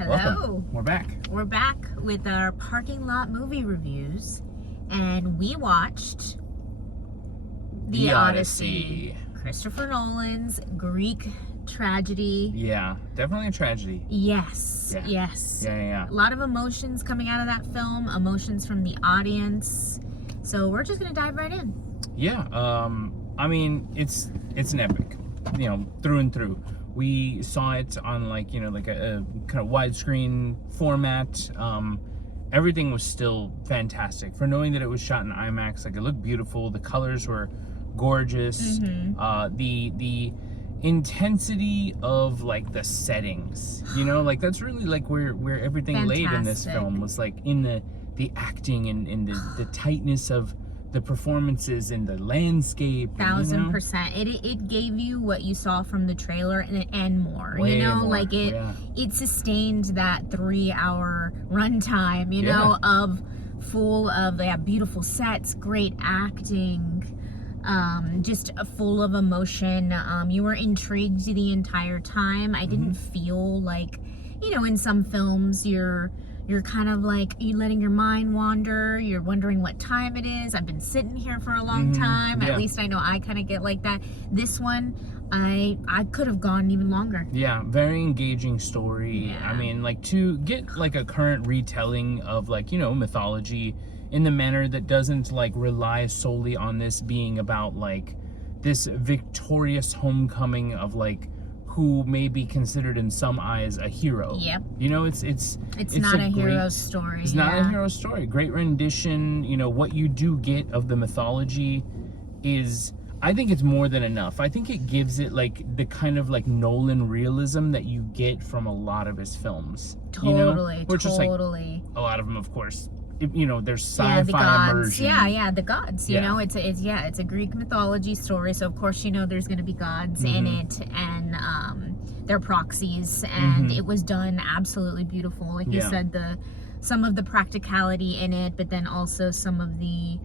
Hello. Welcome. We're back. We're back with our parking lot movie reviews, and we watched The Odyssey. Christopher Nolan's Greek tragedy. Yeah, definitely a tragedy. Yes, Yeah. yes. Yeah. A lot of emotions coming out of that film, emotions from the audience. So we're just gonna dive right in. Yeah. I mean, it's an epic, through and through. We saw it on like a kind of widescreen format. Everything was still fantastic. For knowing that it was shot in IMAX, like it looked beautiful. The colors were gorgeous. Mm-hmm. The intensity of like the settings, like that's really like where everything laid in this film was like in the acting and the tightness of the performances and the landscape. 1000%. It gave you what you saw from the trailer and more. Way more, like it sustained that 3-hour runtime. Of full of beautiful sets, great acting, just full of emotion. You were intrigued the entire time. I didn't feel like, in some films you're kind of like, you letting your mind wander. You're wondering what time it is. I've been sitting here for a long time. Yeah. At least I know I kind of get like that. This one, I could have gone even longer. Yeah, very engaging story. Yeah. I mean, like to get like a current retelling of like, mythology in the manner that doesn't like rely solely on this being about like this victorious homecoming of like who may be considered in some eyes a hero. Yep. It's not a hero story. It's not a hero story. Great rendition. What you do get of the mythology is, I think it's more than enough. I think it gives it like the kind of like Nolan realism that you get from a lot of his films. Totally. Which is like a lot of them, of course. There's sci-fi the gods. immersion. Yeah, the gods. Yeah. It's a Greek mythology story, so of course there's going to be gods in it, and they're proxies, and it was done absolutely beautiful. Like you said, some of the practicality in it, but then also some of the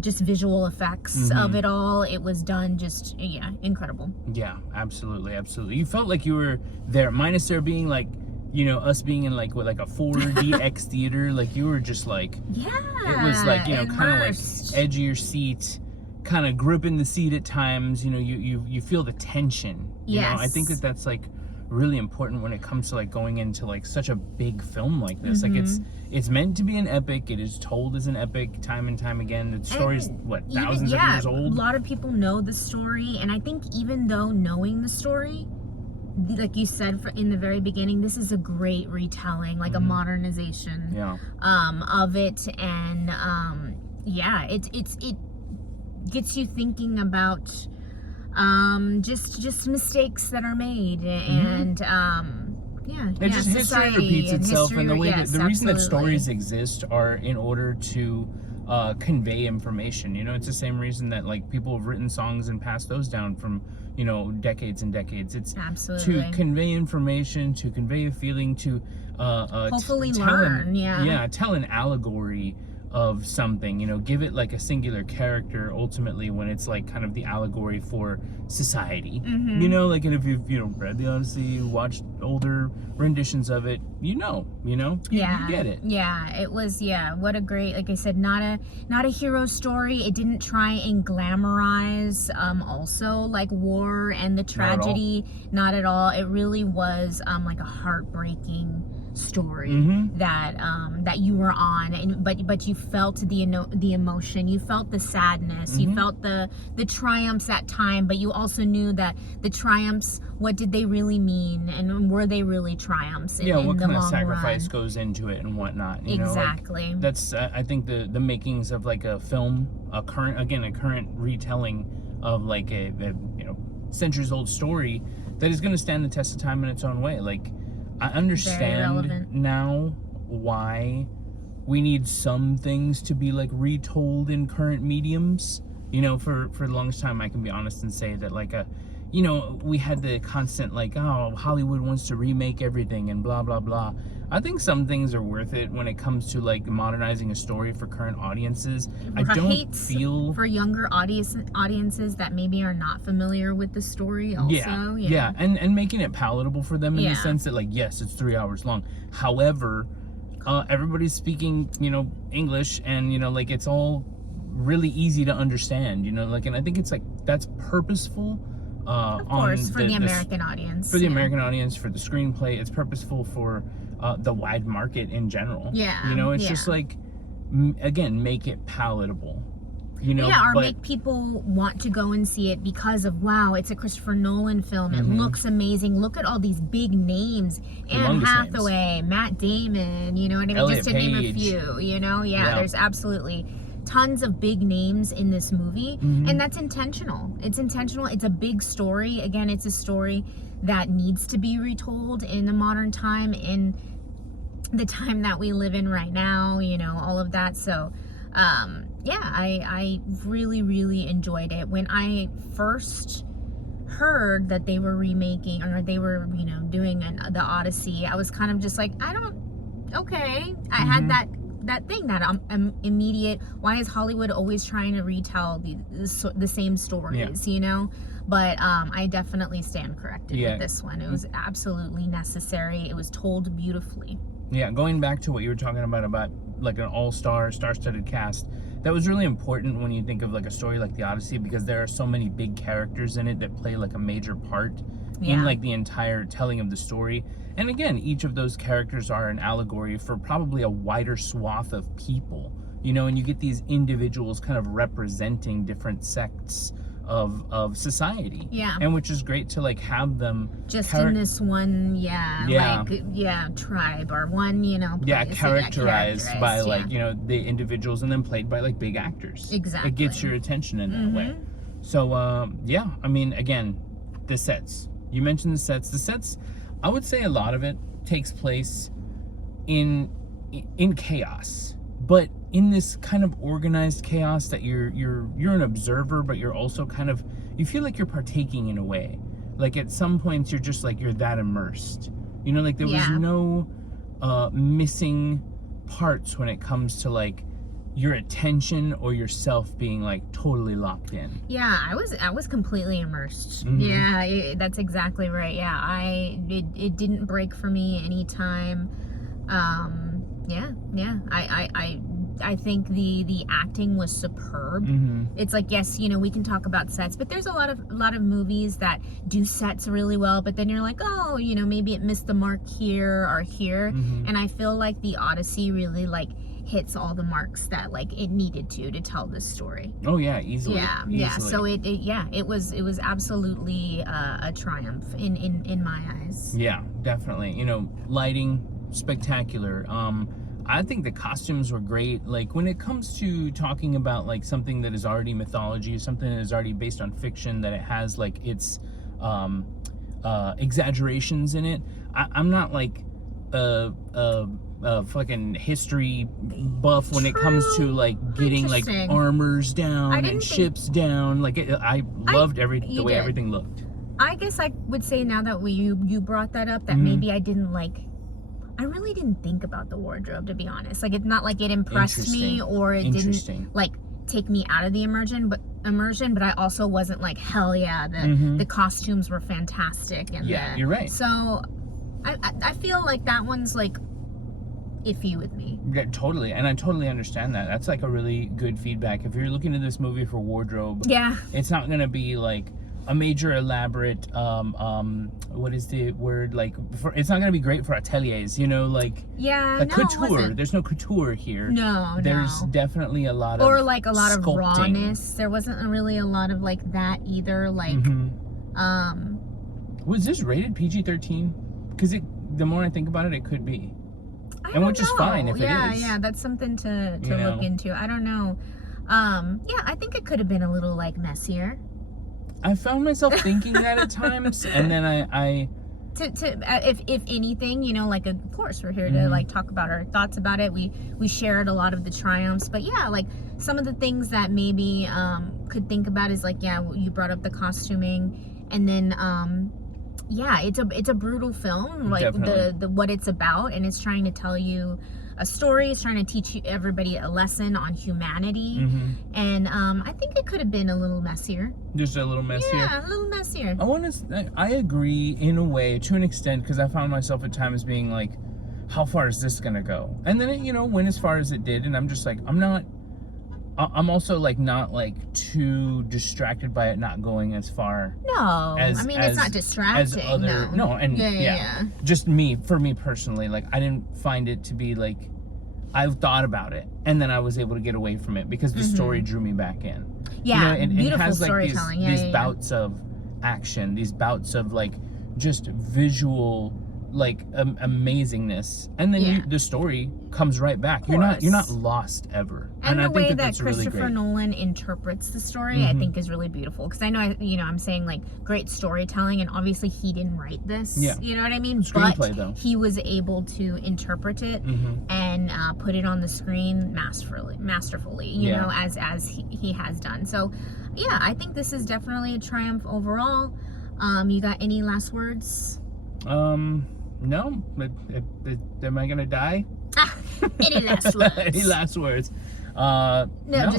just visual effects of it all. It was done just incredible. Yeah, absolutely. You felt like you were there, minus there being like, us being in like a 4DX theater, like you were just like, it was like, kind of like edge of your seat, kind of gripping the seat at times. You feel the tension. Yes. I think that's like really important when it comes to like going into like such a big film like this. Like it's meant to be an epic. It is told as an epic time and time again. The story's thousands of years old. A lot of people know the story, and I think even though knowing the story, like you said in the very beginning, this is a great retelling, like a modernization of it, and it gets you thinking about just mistakes that are made, and history repeats itself, and the way the reason that absolutely. stories exist are in order to convey information. It's the same reason that like people have written songs and passed those down from decades and decades. It's absolutely to convey information, to convey a feeling, to hopefully tell an allegory of something, give it like a singular character ultimately, when it's like kind of the allegory for society. Like, and if you've read the Odyssey, watched older renditions of it, you get it. It was what a great, like I said, not a hero story. It didn't try and glamorize also like war and the tragedy. Not at all. It really was like a heartbreaking story that you were on, and but you felt the emotion, you felt the sadness, you felt the triumphs at time, but you also knew that the triumphs, what did they really mean, and were they really triumphs in what the kind of long sacrifice run? goes into it and whatnot, exactly. Like, that's I think the makings of like a film, a current retelling of like a centuries old story that is going to stand the test of time in its own way. Like, I understand now why we need some things to be like retold in current mediums. For the longest time, I can be honest and say that like you know, we had the constant like, oh, Hollywood wants to remake everything and blah blah blah. I think some things are worth it when it comes to like modernizing a story for current audiences. I don't feel for younger audiences that maybe are not familiar with the story also. Yeah. And making it palatable for them in the sense that like, yes, it's 3 hours long. However, everybody's speaking, you know, English, and you know, like it's all really easy to understand, you know, like, and I think it's like that's purposeful. Of course, for the American audience. For the American audience, for the screenplay, it's purposeful for the wide market in general. Yeah. You know, it's just like, again, make it palatable. You know, or make people want to go and see it because of, wow, it's a Christopher Nolan film. It looks amazing. Look at all these big names. Anne Hathaway, Matt Damon, you know what I mean? Elliot just to name a Page. few, you know? Yeah, there's absolutely tons of big names in this movie, and that's intentional. It's intentional. It's a big story. Again, it's a story that needs to be retold in the modern time, in the time that we live in right now, you know, all of that. So I really, really enjoyed it. When I first heard that they were remaking, or they were, you know, doing the Odyssey, I was kind of just like, okay. I had that thing, that immediate, why is Hollywood always trying to retell the same stories, you know? But I definitely stand corrected with this one. It was absolutely necessary. It was told beautifully. Yeah, going back to what you were talking about like an all-star, star-studded cast, that was really important when you think of like a story like the Odyssey, because there are so many big characters in it that play like a major part in like the entire telling of the story. And again, each of those characters are an allegory for probably a wider swath of people, you know, and you get these individuals kind of representing different sects of society. Yeah. And which is great to like have them just in this one, tribe, or one, you know, place. Characterized by like, you know, the individuals, and then played by like big actors. Exactly. It gets your attention in that way. So I mean, again, the sets. You mentioned the sets. I would say a lot of it takes place in chaos, but in this kind of organized chaos that you're an observer, but you're also kind of, you feel like you're partaking in a way. Like at some points you're just like, you're that immersed. You know, like there was no missing parts when it comes to like your attention or yourself being like totally locked in. Yeah, I was completely immersed. Yeah, that's exactly right. Yeah, it didn't break for me anytime. I think the acting was superb. It's like, yes, you know, we can talk about sets, but there's a lot of movies that do sets really well, but then you're like, oh, you know, maybe it missed the mark here or here. And I feel like the Odyssey really like hits all the marks that like it needed to tell this story. Oh yeah, easily. Yeah. So it was absolutely a triumph in my eyes. Yeah, definitely. You know, lighting spectacular. I think the costumes were great. Like when it comes to talking about like something that is already mythology, something that is already based on fiction, that it has like its exaggerations in it. I'm not like a fucking history buff when it comes to like getting like armors down and ships down. Like I loved the way everything looked. I guess I would say, now that you brought that up, that maybe I really didn't think about the wardrobe, to be honest. Like, it's not like it impressed me, or it didn't like take me out of the immersion, but I also wasn't like, hell yeah, the costumes were fantastic. And you're right. So I feel like that one's like iffy with me. Yeah, totally. And I totally understand that. That's like a really good feedback. If you're looking at this movie for wardrobe, it's not gonna be like a major elaborate what is the word, like, it's not gonna be great for ateliers, you know, like couture. There's no couture here. There's definitely a lot of, or like a lot sculpting. Of rawness. There wasn't really a lot of like that either. Like was this rated PG-13? Because the more I think about it, it could be. Which is fine if it is. Yeah, that's something to look into. I don't know. I think it could have been a little like messier. I found myself thinking that at times, and then I if anything, you know, like, of course we're here to like talk about our thoughts about it. We shared a lot of the triumphs, but yeah, like some of the things that maybe could think about is like, you brought up the costuming. And then yeah, it's a brutal film, like the what it's about, and it's trying to tell you a story. It's trying to teach everybody a lesson on humanity. And I think it could have been a little messier. Just a little messier. Yeah, a little messier. I agree in a way, to an extent, because I found myself at times being like, how far is this gonna go? And then it, went as far as it did, and I'm just like, I'm also like not like too distracted by it not going as far. No, I mean it's not distracting. Yeah. Just for me personally, like I didn't find it to be like, I thought about it and then I was able to get away from it because the story drew me back in. Yeah, it has like storytelling. these bouts of action, these bouts of like just visual like amazingness, and then the story comes right back. You're not lost ever. And the I way think that Christopher really Nolan interprets the story, I think is really beautiful. Because I know, I'm saying like great storytelling, and obviously he didn't write this. Yeah. You know what I mean? Screenplay, though. He was able to interpret it and put it on the screen masterfully. You know, as he has done. So, yeah, I think this is definitely a triumph overall. You got any last words? No, am I gonna die? Any last words? Any last words? No.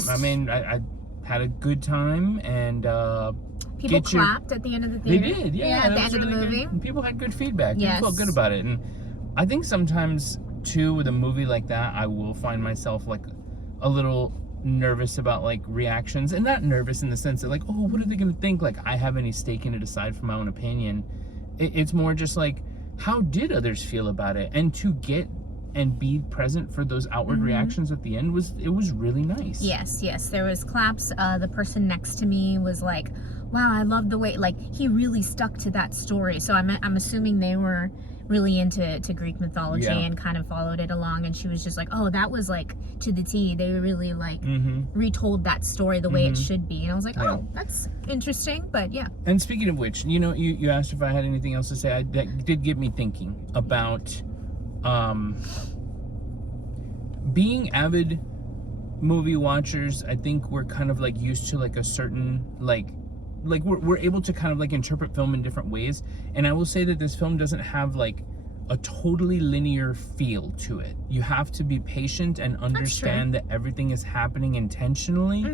I mean, I had a good time, and people clapped at the end of the theater. They did, yeah. At the end of the movie. Good. People had good feedback. Yes. People felt good about it, and I think sometimes too with a movie like that, I will find myself like a little nervous about like reactions, and not nervous in the sense that like, oh, what are they gonna think? Like I have any stake in it aside from my own opinion. It's more just like, how did others feel about it? And to get and be present for those outward reactions at the end was really nice. Yes, there was claps. The person next to me was like, wow, I love the way, like, he really stuck to that story. So I'm assuming they were really into Greek mythology and kind of followed it along, and she was just like, oh, that was like to the T. They really like retold that story the way it should be. And I was like, oh, that's interesting. But yeah. And speaking of which, you asked if I had anything else to say. That did get me thinking about being avid movie watchers. I think we're kind of like used to like a certain like we're able to kind of like interpret film in different ways, and I will say that this film doesn't have like a totally linear feel to it. You have to be patient and understand that everything is happening intentionally,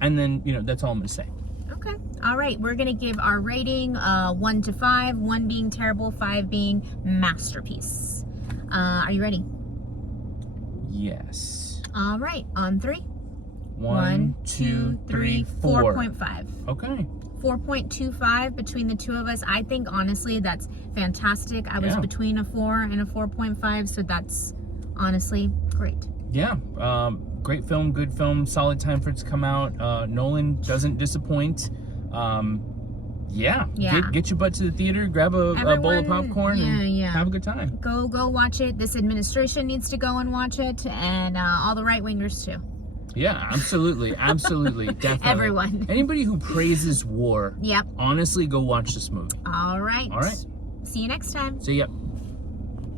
and then that's all I'm gonna say. Okay, all right, we're gonna give our rating 1 to 5, 1 being terrible, 5 being masterpiece. Are you ready? Yes. All right, on 3. 1, 2, 3, 4.5. Okay. 4.25 between the two of us. I think honestly that's fantastic. I was between a 4 and a 4.5, so that's honestly great. Yeah, great film, good film, solid time for it to come out. Nolan doesn't disappoint. Get your butt to the theater, grab a bowl of popcorn, and have a good time. Go watch it. This administration needs to go and watch it, and all the right-wingers too. Yeah, absolutely, definitely. Everyone. Anybody who praises war, honestly, go watch this movie. All right. See you next time. See ya.